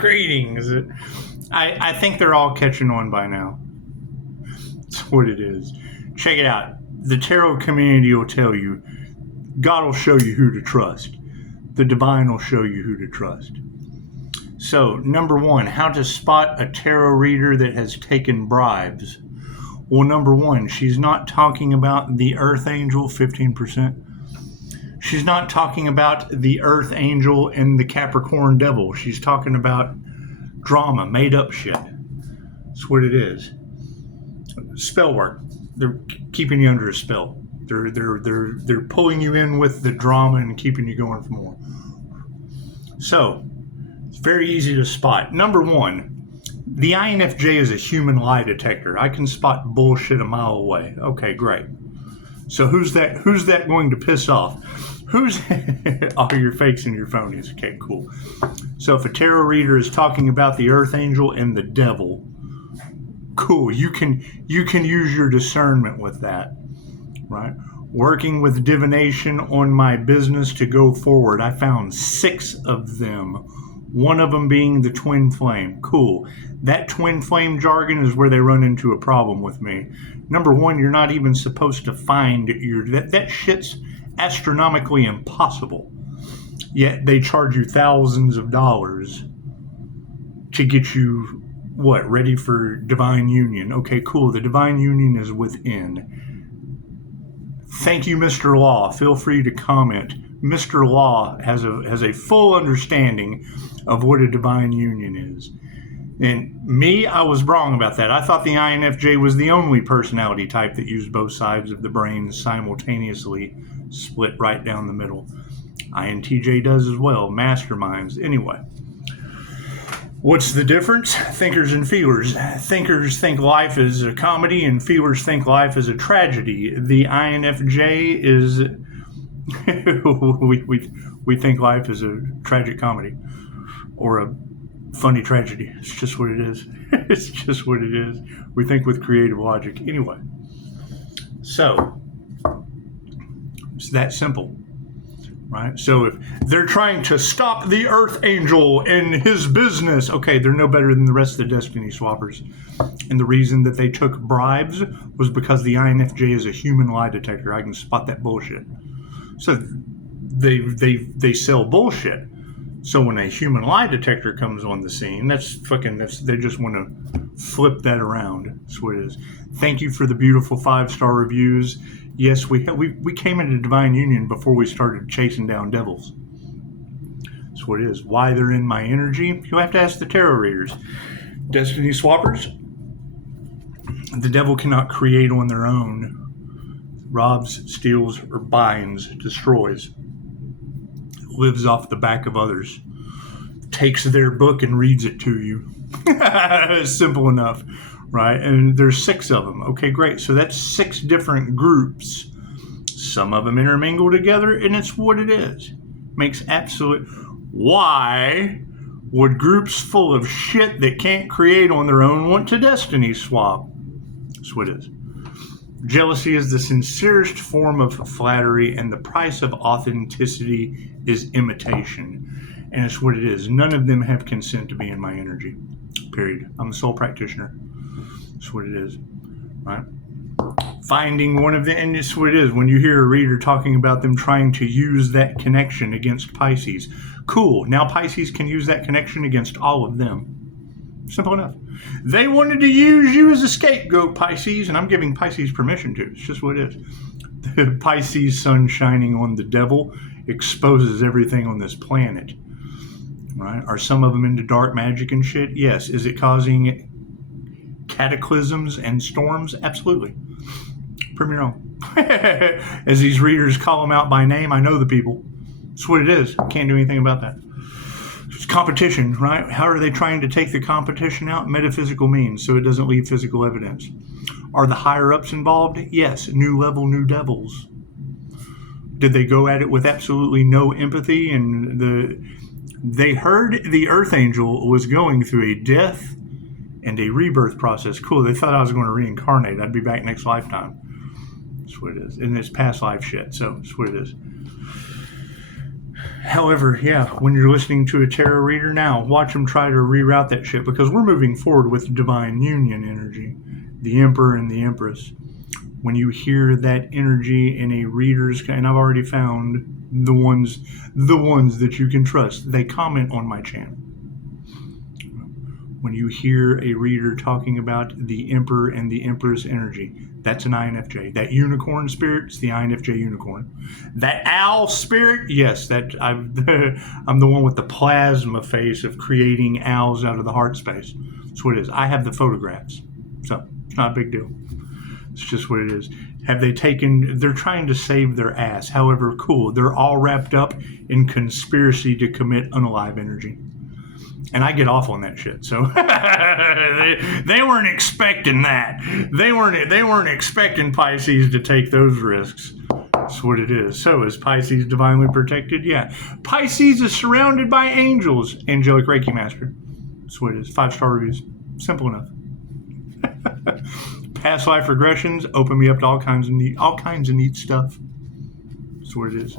Greetings. I think they're all catching on by now. That's what it is. Check it out. The tarot community will tell you, God will show you who to trust. The divine will show you who to trust. So, number one, how to spot a tarot reader that has taken bribes. Well, number one, she's not talking about the Earth Angel, 15%. She's not talking about the Earth Angel and the Capricorn Devil. She's talking about drama, made up shit. That's what it is. Spell work. They're keeping you under a spell. They're pulling you in with the drama and keeping you going for more. So, it's very easy to spot. Number one, the INFJ is a human lie detector. I can spot bullshit a mile away. Okay, great. So who's that going to piss off? Who's all your fakes and your phonies? Okay, cool. So if a tarot reader is talking about the Earth Angel and the Devil, cool. You can use your discernment with that, right? Working with divination on my business to go forward, I found 6 of them. One of them being the twin flame. Cool. That twin flame jargon is where they run into a problem with me. Number one, you're not even supposed to find that shit's astronomically impossible. Yet they charge you thousands of dollars to get you, ready for divine union. Okay, cool. The divine union is within. Thank you, Mr. Law. Feel free to comment. Mr. Law has a full understanding of what a divine union is. And me, I was wrong about that. I thought the INFJ was the only personality type that used both sides of the brain simultaneously, split right down the middle. INTJ does as well, masterminds. Anyway, what's the difference? Thinkers and feelers. Thinkers think life is a comedy and feelers think life is a tragedy. The INFJ is... we think life is a tragic comedy or a funny tragedy. It's just what it is. It's just what it is. We think with creative logic. Anyway, so it's that simple, right? So if they're trying to stop the Earth Angel and his business, okay, they're no better than the rest of the Destiny Swappers. And the reason that they took bribes was because the INFJ is a human lie detector. I can spot that bullshit. So they sell bullshit. So when a human lie detector comes on the scene, they just want to flip that around. That's what it is. Thank you for the beautiful 5-star reviews. Yes, we came into divine union before we started chasing down devils. That's what it is. Why they're in my energy? You'll have to ask the tarot readers. Destiny Swappers, the devil cannot create on their own. Robs, steals, or binds, destroys. Lives off the back of others. Takes their book and reads it to you. Simple enough, right? And there's 6 of them. Okay, great. So that's 6 different groups. Some of them intermingle together, and it's what it is. Makes absolute... Why would groups full of shit that can't create on their own want to destiny swap? That's what it is. Jealousy is the sincerest form of flattery, and the price of authenticity is imitation. And it's what it is. None of them have consent to be in my energy. Period. I'm a soul practitioner. That's what it is. Right? Finding one of them, and it's what it is. When you hear a reader talking about them trying to use that connection against Pisces, cool. Now Pisces can use that connection against all of them. Simple enough. They wanted to use you as a scapegoat, Pisces, and I'm giving Pisces permission to. It's just what it is. The Pisces sun shining on the devil exposes everything on this planet. Right? Are some of them into dark magic and shit? Yes. Is it causing cataclysms and storms? Absolutely. Prove me wrong. As these readers call them out by name, I know the people. That's what it is. Can't do anything about that. It's competition, right? How are they trying to take the competition out? Metaphysical means, so it doesn't leave physical evidence. Are the higher-ups involved? Yes. New level, new devils. Did they go at it with absolutely no empathy? And they heard the Earth Angel was going through a death and a rebirth process. Cool. They thought I was going to reincarnate. I'd be back next lifetime. That's what it is. And it's past life shit, so that's what it is. However, yeah, when you're listening to a tarot reader now, watch them try to reroute that shit, because we're moving forward with divine union energy, the Emperor and the Empress. When you hear that energy in a reader's, and I've already found the ones that you can trust, they comment on my channel. When you hear a reader talking about the Emperor and the Empress energy, that's an INFJ. That unicorn spirit is the INFJ unicorn. That owl spirit, yes, I'm the one with the plasma face of creating owls out of the heart space. That's what it is. I have the photographs, so it's not a big deal. It's just what it is. They're trying to save their ass. However, cool, they're all wrapped up in conspiracy to commit unalive energy. And I get off on that shit. So they weren't expecting that. They weren't expecting Pisces to take those risks. That's what it is. So is Pisces divinely protected? Yeah. Pisces is surrounded by angels. Angelic Reiki Master. That's what it is. 5-star reviews. Simple enough. Past life regressions open me up to all kinds of neat stuff. That's what it is.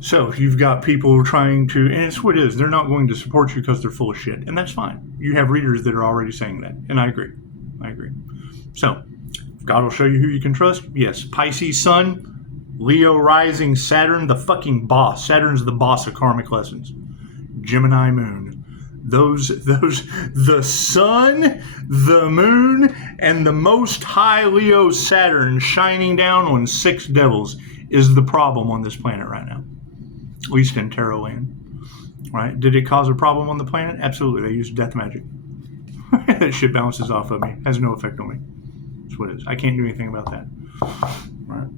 So you've got people trying to, and it's what it is, they're not going to support you because they're full of shit, and that's fine. You have readers that are already saying that, and I agree. So, God will show you who you can trust. Yes, Pisces Sun, Leo rising, Saturn, the fucking boss. Saturn's the boss of karmic lessons. Gemini Moon. The Sun, the Moon, and the Most High Leo Saturn shining down on 6 devils is the problem on this planet right now. At least in tarot land. Right? Did it cause a problem on the planet? Absolutely. They used death magic. That shit bounces off of me. Has no effect on me. That's what it is. I can't do anything about that. Right?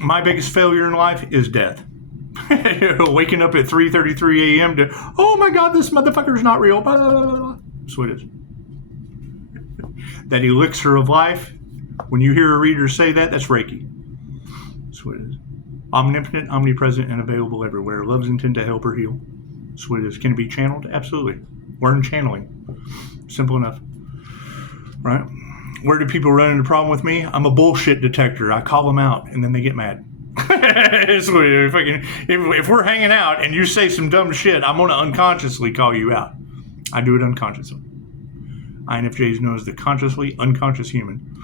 My biggest failure in life is death. Waking up at 3:33 a.m. to, oh my God, this motherfucker is not real. Blah, blah, blah, blah. That's what it is. That elixir of life, when you hear a reader say that, that's Reiki. That's what it is. Omnipotent, omnipresent, and available everywhere. Love's intent to help or heal. That's what it is. Can it be channeled? Absolutely. Learn channeling. Simple enough. Right? Where do people run into a problem with me? I'm a bullshit detector. I call them out, and then they get mad. If we're hanging out and you say some dumb shit, I'm going to unconsciously call you out. I do it unconsciously. INFJ is known as the consciously unconscious human.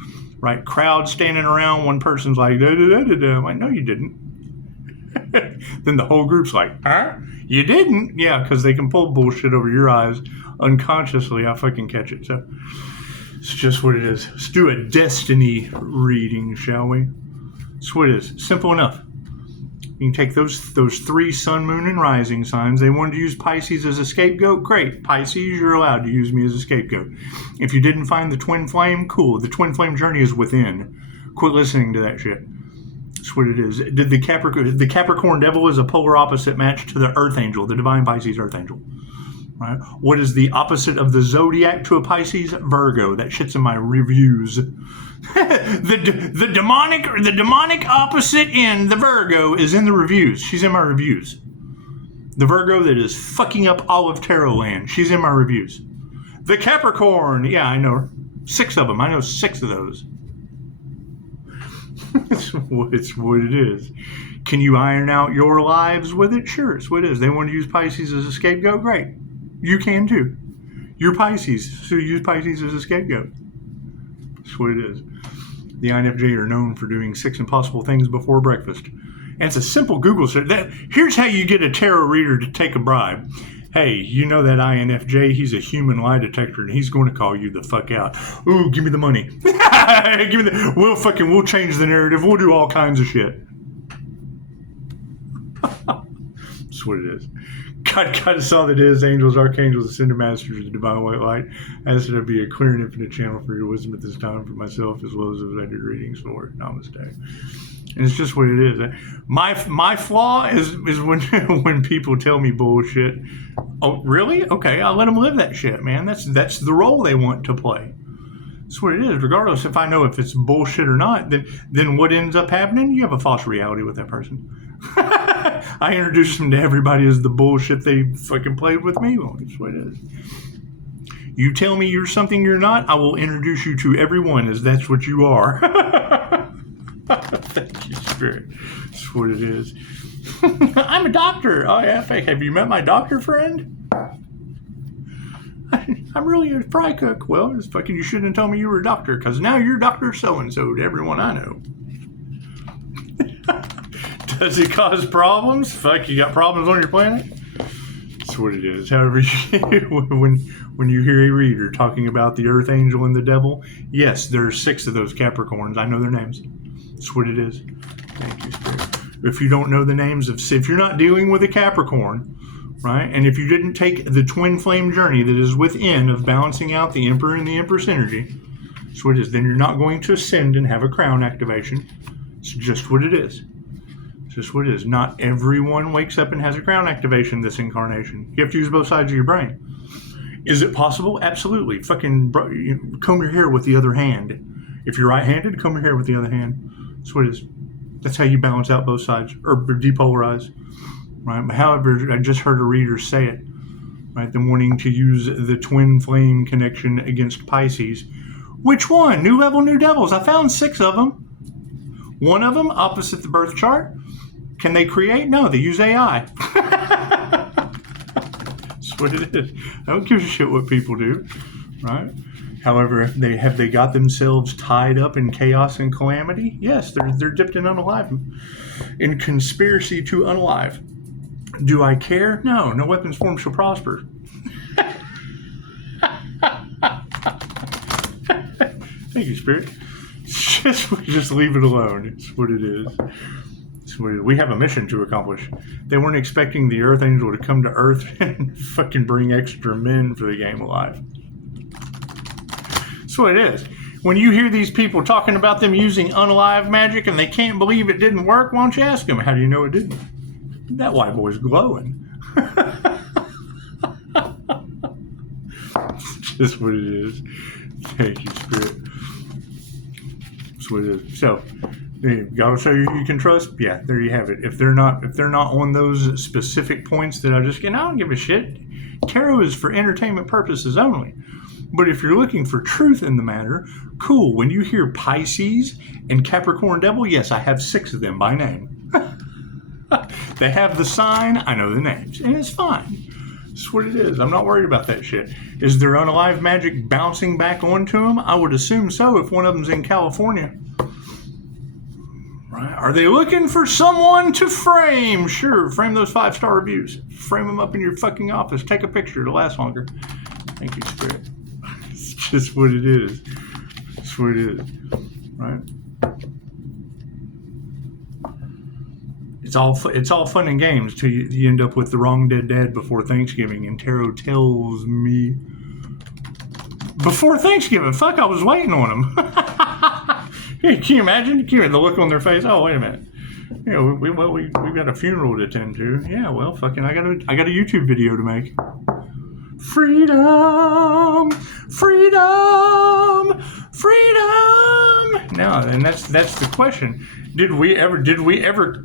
Right? Crowd standing around, one person's like, da, da, da, da, da. I'm like, no, you didn't. Then the whole group's like, huh? You didn't? Yeah, because they can pull bullshit over your eyes unconsciously. I fucking catch it. So it's just what it is. Let's do a destiny reading, shall we? That's what it is. Simple enough. You can take those 3 sun, moon, and rising signs. They wanted to use Pisces as a scapegoat. Great. Pisces, you're allowed to use me as a scapegoat. If you didn't find the twin flame, cool. The twin flame journey is within. Quit listening to that shit. That's what it is. Did the Capricorn devil is a polar opposite match to the Earth Angel, the divine Pisces Earth Angel. Right? What is the opposite of the zodiac to a Pisces? Virgo. That shit's in my reviews. the demonic opposite in the Virgo is in the reviews. She's in my reviews. The Virgo that is fucking up all of tarot land. She's in my reviews. The Capricorn. Yeah, I know 6 of them. I know 6 of those. It's what it is. Can you iron out your lives with it? Sure, it's what it is. They want to use Pisces as a scapegoat? Great. You can too. You're Pisces, so use Pisces as a scapegoat. That's what it is. The INFJ are known for doing 6 impossible things before breakfast. And it's a simple Google search. Here's how you get a tarot reader to take a bribe. Hey, you know that INFJ, he's a human lie detector, and he's going to call you the fuck out. Ooh, give me the money. We'll change the narrative. We'll do all kinds of shit. That's what it is. God is all that is. Angels, archangels, ascended masters of the divine white light. I ask that there be a clear and infinite channel for your wisdom at this time for myself as well as those I did readings for. Namaste. And it's just what it is. My flaw is when people tell me bullshit. Oh, really? Okay, I'll let them live that shit, man. That's the role they want to play. That's what it is. Regardless if I know if it's bullshit or not, then what ends up happening? You have a false reality with that person. I introduce them to everybody as the bullshit they fucking played with me. Well, that's what it is. You tell me you're something you're not, I will introduce you to everyone as that's what you are. Thank you, Spirit. That's what it is. I'm a doctor. Oh, yeah, fake. Have you met my doctor friend? I'm really a fry cook. Well, it's fucking, you shouldn't have told me you were a doctor, because now you're Dr. So-and-so to everyone I know. Does it cause problems? Fuck, you got problems on your planet? That's what it is. However, when you hear a reader talking about the Earth Angel and the Devil, yes, there are 6 of those Capricorns. I know their names. That's what it is. Thank you, Spirit. If you don't know the names if you're not dealing with a Capricorn, right, and if you didn't take the twin flame journey that is within of balancing out the Emperor and the Empress energy, that's what it is, then you're not going to ascend and have a crown activation. It's just what it is. It's just what it is. Not everyone wakes up and has a crown activation this incarnation. You have to use both sides of your brain. Is it possible? Absolutely. Fucking comb your hair with the other hand. If you're right-handed, comb your hair with the other hand. That's what it is. That's how you balance out both sides, or depolarize. Right? However, I just heard a reader say it. Right? Them wanting to use the twin flame connection against Pisces. Which one? New level, new devils. I found 6 of them. One of them opposite the birth chart. Can they create? No, they use AI. That's what it is. I don't give a shit what people do. Right? However, have they got themselves tied up in chaos and calamity? Yes, they're dipped in unalive, in conspiracy to unalive. Do I care? No weapons formed shall prosper. Thank you, Spirit. Just leave it alone. It's what it is. We have a mission to accomplish. They weren't expecting the Earth Angel to come to Earth and fucking bring extra men for the game alive. That's what it is. When you hear these people talking about them using unalive magic and they can't believe it didn't work, why don't you ask them, how do you know it didn't? That white boy's glowing. That's what it is. Thank you, Spirit. That's what it is. So, gotta show you can trust. Yeah, there you have it. If they're not on those specific points that I don't give a shit. Tarot is for entertainment purposes only. But if you're looking for truth in the matter, cool. When you hear Pisces and Capricorn Devil, yes, I have 6 of them by name. They have the sign, I know the names, and it's fine. That's what it is. I'm not worried about that shit. Is there unalive magic bouncing back onto them? I would assume so if one of them's in California. Right? Are they looking for someone to frame? Sure, frame those 5-star reviews. Frame them up in your fucking office. Take a picture to last longer. Thank you, Spirit. It's just what it is. It's what it is. Right? It's all fun and games till you end up with the wrong dead dad before Thanksgiving, and tarot tells me before Thanksgiving. Fuck, I was waiting on him. Can you imagine? The look on their face. Oh, wait a minute. You know, we've got a funeral to attend to. Yeah, well, fucking, I got a YouTube video to make. Freedom, freedom, freedom. Now, and that's the question. Did we ever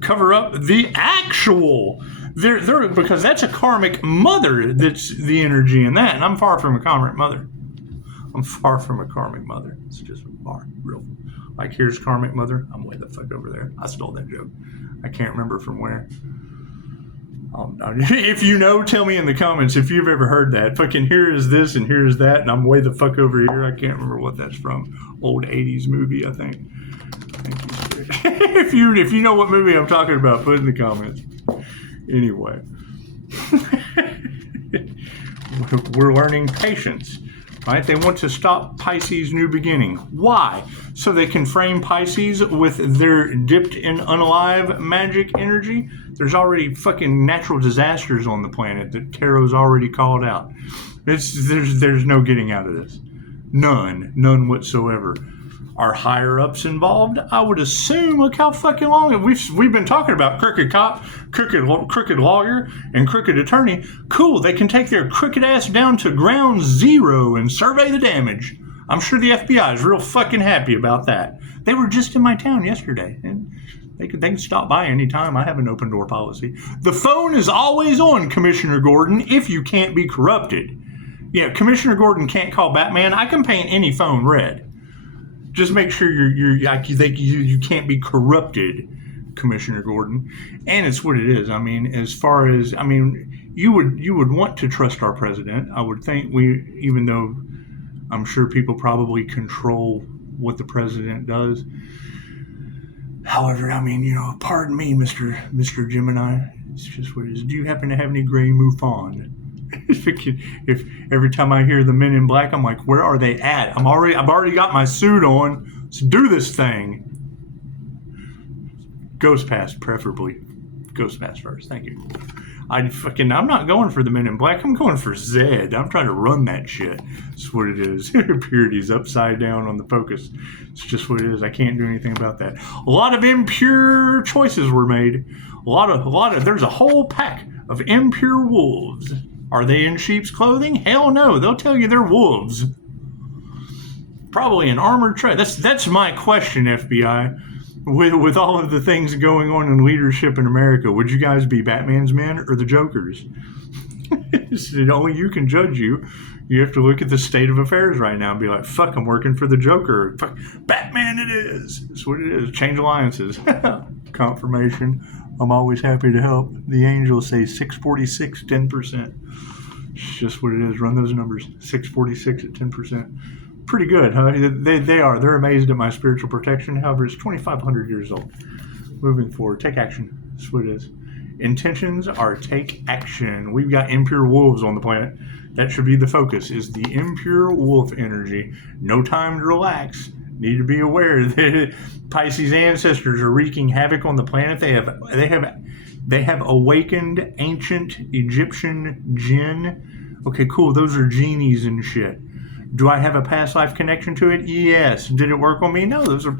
cover up the actual there because that's a karmic mother that's the energy in that, and I'm far from a karmic mother. It's just far, real. Like, here's karmic mother. I'm way the fuck over there. I stole that joke. I can't remember from where. If you know, tell me in the comments if you've ever heard that. Fucking here is this and here is that, and I'm way the fuck over here. I can't remember what that's from. Old 80s movie, I think. Thank you, Spirit. if you know what movie I'm talking about, put it in the comments. Anyway. We're learning patience. Right? They want to stop Pisces' new beginning. Why? So they can frame Pisces with their dipped in unalive magic energy. There's already fucking natural disasters on the planet that Tarot's already called out. There's no getting out of this. None whatsoever. Are higher ups involved? I would assume. Look how fucking long we've been talking about crooked cop, crooked lawyer, and crooked attorney. Cool, they can take their crooked ass down to ground zero and survey the damage. I'm sure the FBI is real fucking happy about that. They were just in my town yesterday, and they can stop by anytime. I have an open door policy. The phone is always on, Commissioner Gordon, if you can't be corrupted. Yeah, Commissioner Gordon can't call Batman. I can paint any phone red. Just make sure you can't be corrupted, Commissioner Gordon. And it's what it is. I mean, as far as, I mean, you would want to trust our president. I would think even though I'm sure people probably control what the president does. However, I mean, pardon me, Mr. Gemini. It's just what it is. Do you happen to have any gray mouflon? If every time I hear the Men in Black, I'm like, where are they at? I've already got my suit on. Let's do this thing. Ghost Pass, preferably. Ghost Pass first. Thank you. I'm not going for the Men in Black. I'm going for Zed. I'm trying to run that shit. That's what it is. Purity's upside down on the focus. It's just what it is. I can't do anything about that. A lot of impure choices were made. There's a whole pack of impure wolves. Are they in sheep's clothing? Hell no. They'll tell you they're wolves. Probably an armored truck. That's my question, FBI. With all of the things going on in leadership in America, would you guys be Batman's men or the Joker's? Only you can judge you. You have to look at the state of affairs right now and be like, fuck, I'm working for the Joker. Fuck, Batman it is. That's what it is. Change alliances. Confirmation. I'm always happy to help. The angels say 646, 10%. It's just what it is. Run those numbers. 646 at 10%. Pretty good, huh? They are. They're amazed at my spiritual protection. However, it's 2,500 years old. Moving forward. Take action. That's what it is. Intentions are take action. We've got impure wolves on the planet. That should be the focus, is the impure wolf energy. No time to relax. Need to be aware that Pisces ancestors are wreaking havoc on the planet. They have awakened ancient Egyptian jinn. Okay, cool. Those are genies and shit. Do I have a past life connection to it? Yes. Did it work on me? No. Those are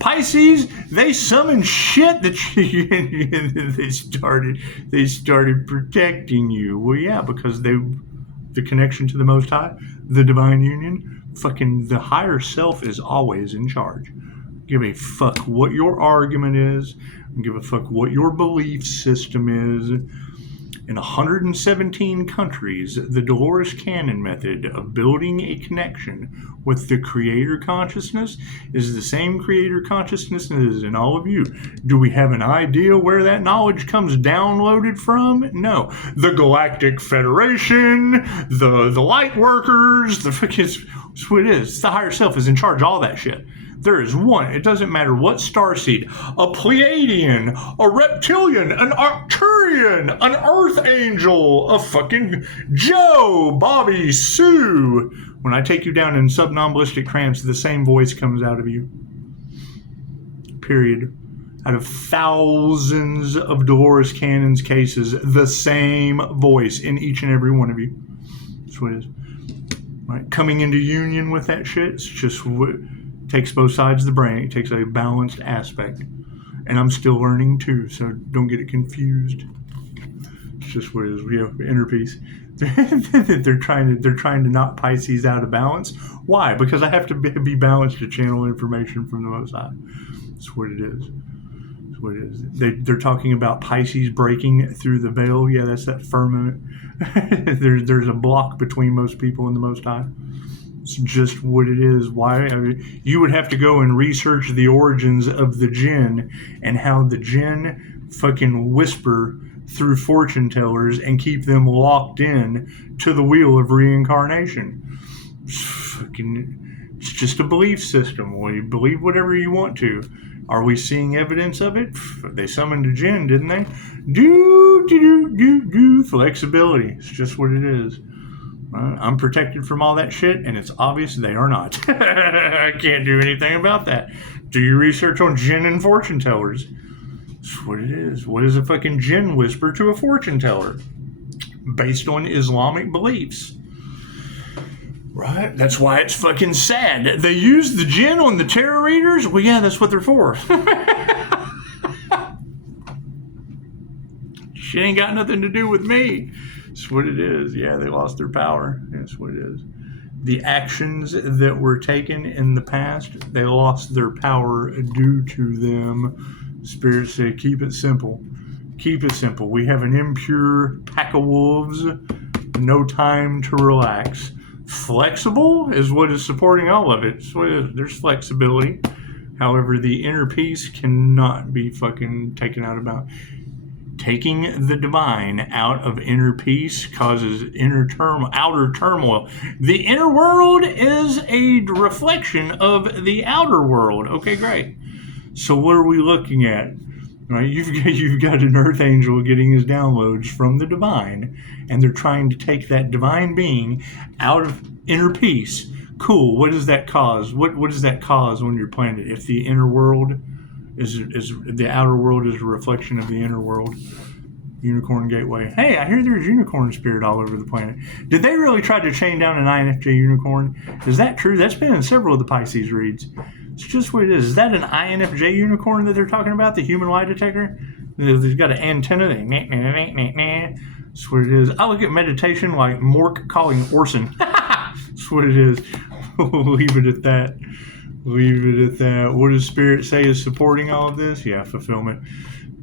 Pisces. They summon shit that they started protecting you. Well, yeah, because the connection to the Most High, the divine union, fucking the higher self is always in charge. Give a fuck what your argument is. Give a fuck what your belief system is. In 117 countries, the Dolores Cannon method of building a connection with the creator consciousness is the same creator consciousness that is in all of you. Do we have an idea where that knowledge comes downloaded from? No. The Galactic Federation, the light workers, that's what it is. The higher self is in charge of all that shit. There is one. It doesn't matter what starseed. A Pleiadian, a Reptilian, an Arcturian, an Earth Angel, a fucking Joe, Bobby, Sue. When I take you down in subnomalistic trance, the same voice comes out of you. Period. Out of thousands of Dolores Cannon's cases, the same voice in each and every one of you. That's what it is. Right? Coming into union with that shit, it's just what takes both sides of the brain. It takes a balanced aspect. And I'm still learning too, so don't get it confused. It's just what it is. We have inner peace. They're trying to knock Pisces out of balance. Why? Because I have to be balanced to channel information from the Most High. That's what it is. That's what it is. They're talking about Pisces breaking through the veil. Yeah, that's that firmament. There's a block between most people and the Most High. It's just what it is. Why? I mean, you would have to go and research the origins of the jinn and how the jinn fucking whisper through fortune tellers and keep them locked in to the wheel of reincarnation. It's just a belief system. Well, you believe whatever you want to. Are we seeing evidence of it? They summoned a jinn, didn't they? Flexibility. It's just what it is. I'm protected from all that shit, and it's obvious they are not. I can't do anything about that. Do your research on jinn and fortune tellers. That's what it is. What is a fucking jinn whisper to a fortune teller? Based on Islamic beliefs. Right? That's why it's fucking sad. They use the jinn on the tarot readers? Well, yeah, that's what they're for. Shit ain't got nothing to do with me. That's what it is. Yeah, they lost their power. That's what it is. The actions that were taken in the past, they lost their power due to them. Spirit say, keep it simple. Keep it simple. We have an impure pack of wolves. No time to relax. Flexible is what is supporting all of it. So there's flexibility. However, the inner peace cannot be fucking taken out about. Taking the divine out of inner peace causes outer turmoil. The inner world is a reflection of the outer world. Okay, great. So what are we looking at? Right, you've got an earth angel getting his downloads from the divine, and they're trying to take that divine being out of inner peace. Cool. What does that cause? What does that cause on your planet? If the inner world is the outer world is a reflection of the inner world. Unicorn Gateway. Hey, I hear there's unicorn spirit all over the planet. Did they really try to chain down an INFJ unicorn? Is that true? That's been in several of the Pisces reads. It's just what it is. Is that an INFJ unicorn that they're talking about? The human lie detector? They've got an antenna. That's what it is. I look at meditation like Mork calling Orson. That's what it is. We'll leave it at that. What does Spirit say is supporting all of this? Yeah, fulfillment.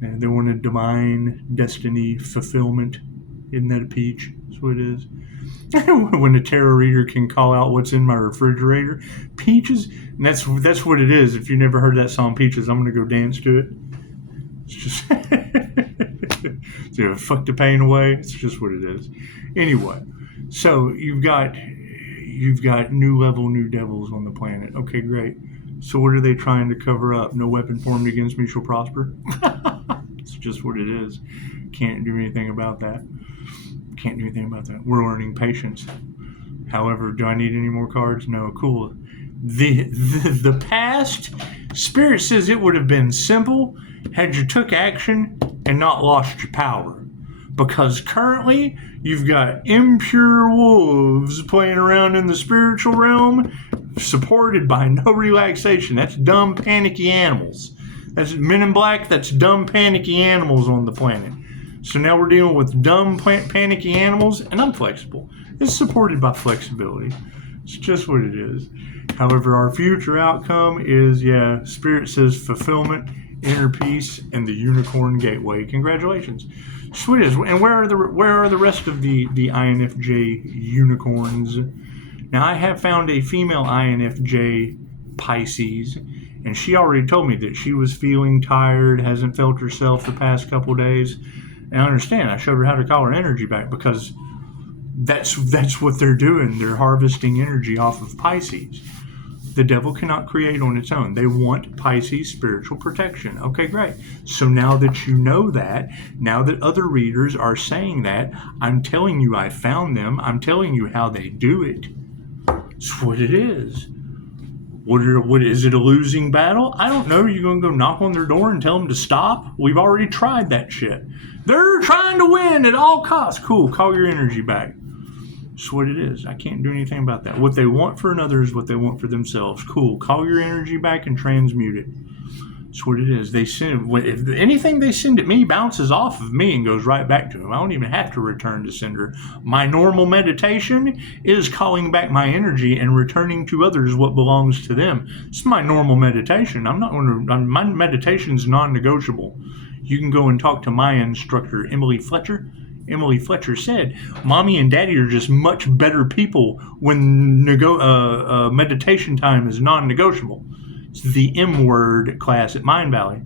And they want a divine destiny fulfillment. Isn't that a peach? That's what it is. When the tarot reader can call out what's in my refrigerator. Peaches. And that's what it is. If you never heard that song Peaches, I'm going to go dance to it. It's just... so fuck the pain away. It's just what it is. Anyway, so you've got new level, new devils on the planet. Okay, great. So what are they trying to cover up? No weapon formed against me shall prosper. It's just what it is. Can't do anything about that. We're learning patience. However, do I need any more cards? No. Cool. The past, Spirit says it would have been simple had you took action and not lost your power. Because currently, you've got impure wolves playing around in the spiritual realm, supported by no relaxation. That's dumb, panicky animals. That's Men in Black, that's dumb, panicky animals on the planet. So now we're dealing with dumb, panicky animals, and I'm flexible. It's supported by flexibility. It's just what it is. However, our future outcome is, Spirit says fulfillment, inner peace, and the Unicorn Gateway. Congratulations. Sweet as. And where are the rest of the INFJ unicorns? Now I have found a female INFJ Pisces, and she already told me that she was feeling tired, hasn't felt herself the past couple days. And I understand. I showed her how to call her energy back because that's what they're doing. They're harvesting energy off of Pisces. The devil cannot create on its own. They want Pisces spiritual protection. Okay, great. So now that you know that, now that other readers are saying that, I'm telling you I found them. I'm telling you how they do it. It's what it is. What is it, a losing battle? I don't know. You're going to go knock on their door and tell them to stop? We've already tried that shit. They're trying to win at all costs. Cool. Call your energy back. That's what it is. I can't do anything about that. What they want for another is what they want for themselves. Cool. Call your energy back and transmute it. That's what it is. They send, if anything they send at me bounces off of me and goes right back to them. I don't even have to return to sender. My normal meditation is calling back my energy and returning to others what belongs to them. It's my normal meditation. I'm not going to. My meditation's non-negotiable. You can go and talk to my instructor, Emily Fletcher. Emily Fletcher said, Mommy and Daddy are just much better people when meditation time is non-negotiable. It's the M word class at Mind Valley.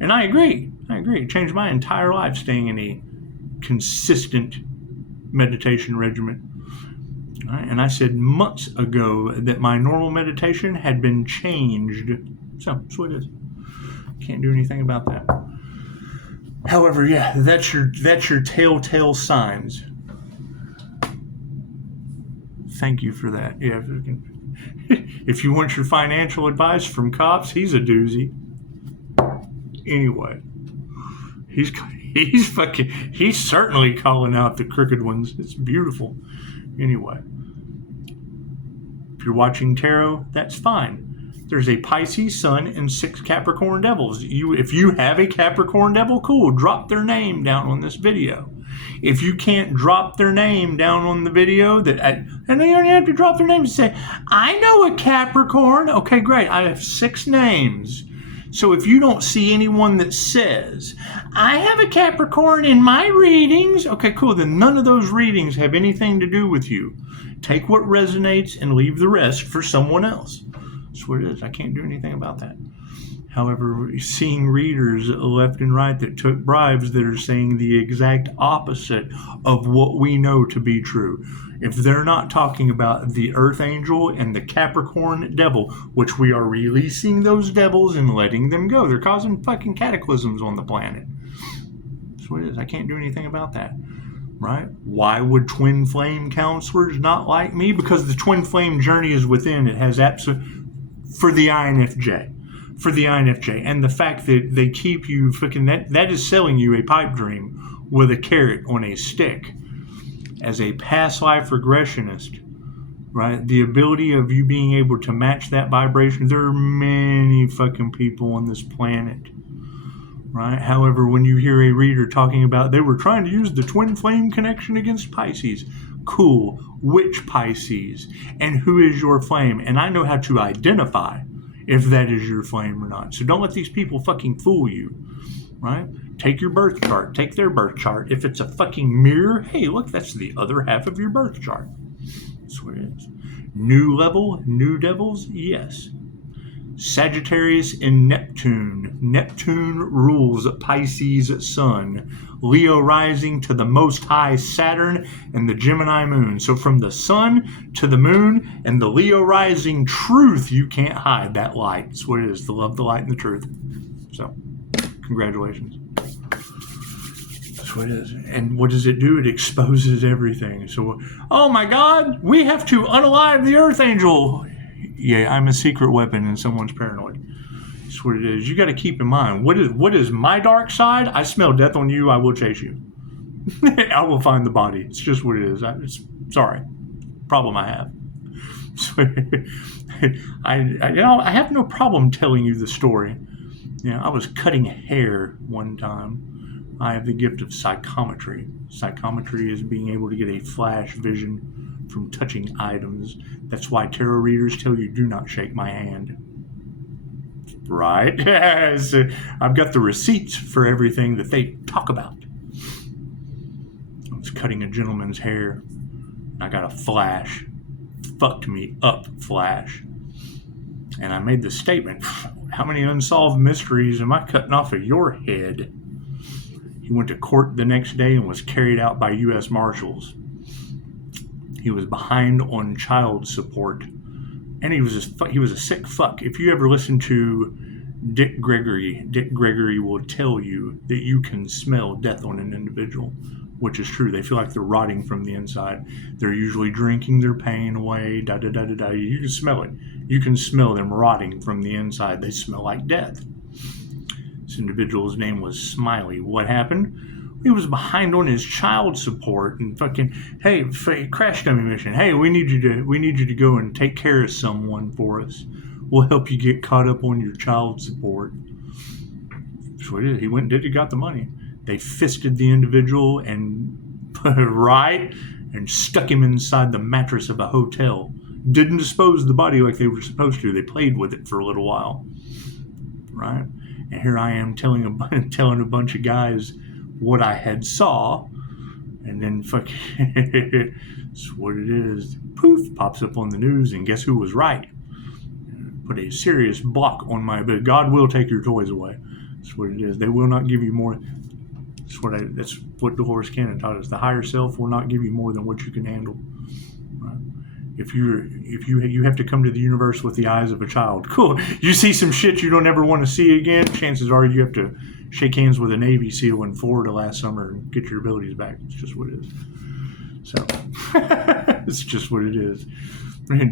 And I agree. It changed my entire life staying in a consistent meditation regimen. Right? And I said months ago that my normal meditation had been changed. So, that's what it is. Can't do anything about that. However, that's your telltale signs. Thank you for that. Yeah, if you want your financial advice from cops, he's a doozy. Anyway, he's certainly calling out the crooked ones. It's beautiful. Anyway, if you're watching tarot, that's fine. There's a Pisces Sun and 6 Capricorn Devils. If you have a Capricorn Devil, cool, drop their name down on this video. If you can't drop their name down on the video, and they only have to drop their name and say, I know a Capricorn. Okay, great. I have 6 names. So if you don't see anyone that says, I have a Capricorn in my readings, okay, cool, then none of those readings have anything to do with you. Take what resonates and leave the rest for someone else. That's what it is. I can't do anything about that. However, seeing readers left and right that took bribes that are saying the exact opposite of what we know to be true. If they're not talking about the Earth Angel and the Capricorn Devil, which we are releasing those devils and letting them go. They're causing fucking cataclysms on the planet. That's what it is. I can't do anything about that. Right? Why would twin flame counselors not like me? Because the twin flame journey is within. It has absolute... For the INFJ. For the INFJ. And the fact that they keep you fucking... That is selling you a pipe dream with a carrot on a stick. As a past life regressionist, right? The ability of you being able to match that vibration. There are many fucking people on this planet, right? However, when you hear a reader talking about they were trying to use the twin flame connection against Pisces, cool. Which Pisces? And who is your flame? And I know how to identify if that is your flame or not. So don't let these people fucking fool you, right? Take your birth chart. Take their birth chart. If it's a fucking mirror, hey, look, that's the other half of your birth chart. That's what it is. New level, new devils, yes. Sagittarius and Neptune. Neptune rules Pisces sun. Leo rising to the most high Saturn and the Gemini moon. So from the sun to the moon and the Leo rising truth, you can't hide that light. That's what it is. The love, the light, and the truth. So, congratulations. That's what it is. And what does it do? It exposes everything. So, oh my God, we have to unalive the Earth Angel. Yeah, I'm a secret weapon and someone's paranoid. That's what it is. You got to keep in mind, what is my dark side? I smell death on you. I will chase you. I will find the body. It's just what it is. Sorry. Problem I have. So, I have no problem telling you the story. I was cutting hair one time. I have the gift of psychometry. Psychometry is being able to get a flash vision from touching items. That's why tarot readers tell you, do not shake my hand. Right? So I've got the receipts for everything that they talk about. I was cutting a gentleman's hair. I got a flash. Fucked me up flash. And I made the statement, how many unsolved mysteries am I cutting off of your head? He went to court the next day and was carried out by U.S. Marshals. He was behind on child support. And he was a sick fuck. If you ever listen to Dick Gregory will tell you that you can smell death on an individual, which is true. They feel like they're rotting from the inside. They're usually drinking their pain away, You can smell it. You can smell them rotting from the inside. They smell like death. This individual's name was Smiley. What happened? He was behind on his child support and fucking, hey, crash dummy mission. Hey, we need you to go and take care of someone for us. We'll help you get caught up on your child support. That's what it is. He went and did it, got the money. They fisted the individual and and stuck him inside the mattress of a hotel. Didn't dispose of the body like they were supposed to. They played with it for a little while. Right? And here I am telling a bunch of guys what I had saw, and then fucking that's what it is. Poof, pops up on the news, and guess who was right? Put a serious block on my bed. God will take your toys away. That's what it is. They will not give you more. That's what Dolores Cannon taught us. The higher self will not give you more than what you can handle. Right? If you have to come to the universe with the eyes of a child, cool. You see some shit you don't ever want to see again. Chances are you have to shake hands with a Navy SEAL in Florida last summer and get your abilities back. It's just what it is. So it's just what it is.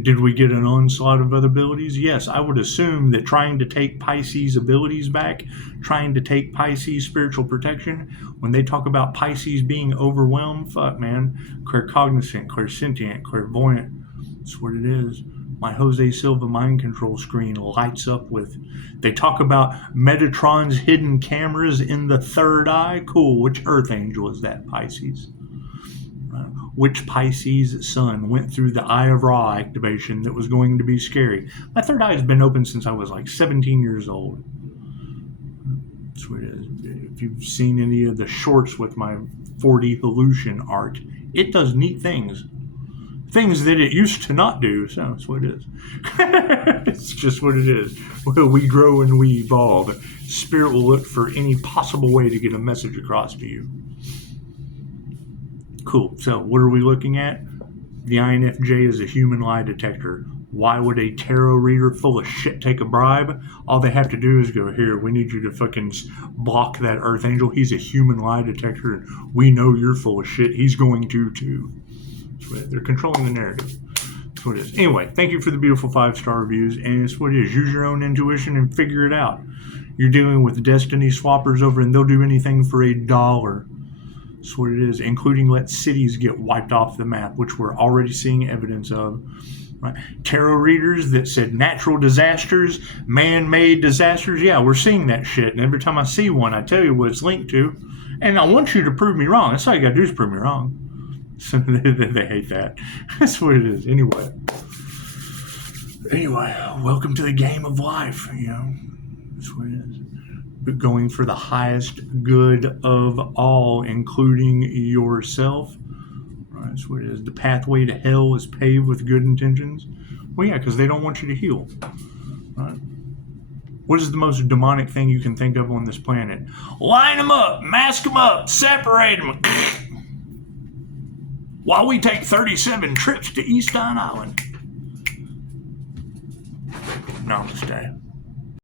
Did we get an onslaught of other abilities? Yes, I would assume that trying to take Pisces abilities back, trying to take Pisces spiritual protection, when they talk about Pisces being overwhelmed, fuck, man. Claircognizant, clairsentient, clairvoyant. That's what it is. My Jose Silva mind control screen lights up with... They talk about Metatron's hidden cameras in the third eye. Cool. Which Earth Angel is that, Pisces? Which Pisces sun went through the Eye of Ra activation that was going to be scary? My third eye has been open since I was like 17 years old. That's what it is. If you've seen any of the shorts with my 4D Illusion art, it does neat things. Things that it used to not do, so that's what it is. It's just what it is. Well, we grow and we evolve. Spirit will look for any possible way to get a message across to you. Cool. So what are we looking at? The INFJ is a human lie detector. Why would a tarot reader full of shit take a bribe? All they have to do is go, here, we need you to fucking block that Earth Angel. He's a human lie detector, and we know you're full of shit. He's going to, too. They're controlling the narrative. That's what it is. Anyway, thank you for the beautiful 5-star reviews, and it's what it is. Use your own intuition and figure it out. You're dealing with destiny swappers over, and they'll do anything for $1. That's what it is, including let cities get wiped off the map, which we're already seeing evidence of. Right? Tarot readers that said natural disasters, man-made disasters, yeah, we're seeing that shit. And every time I see one, I tell you what it's linked to. And I want you to prove me wrong. That's all you got to do is prove me wrong. So they hate that. That's what it is. Anyway, welcome to the game of life. You know, that's what it is. But going for the highest good of all, including yourself. Right, that's what it is. The pathway to hell is paved with good intentions. Well, yeah, because they don't want you to heal. Right? What is the most demonic thing you can think of on this planet? Line them up, mask them up, separate them. While we take 37 trips to East Island. Namaste.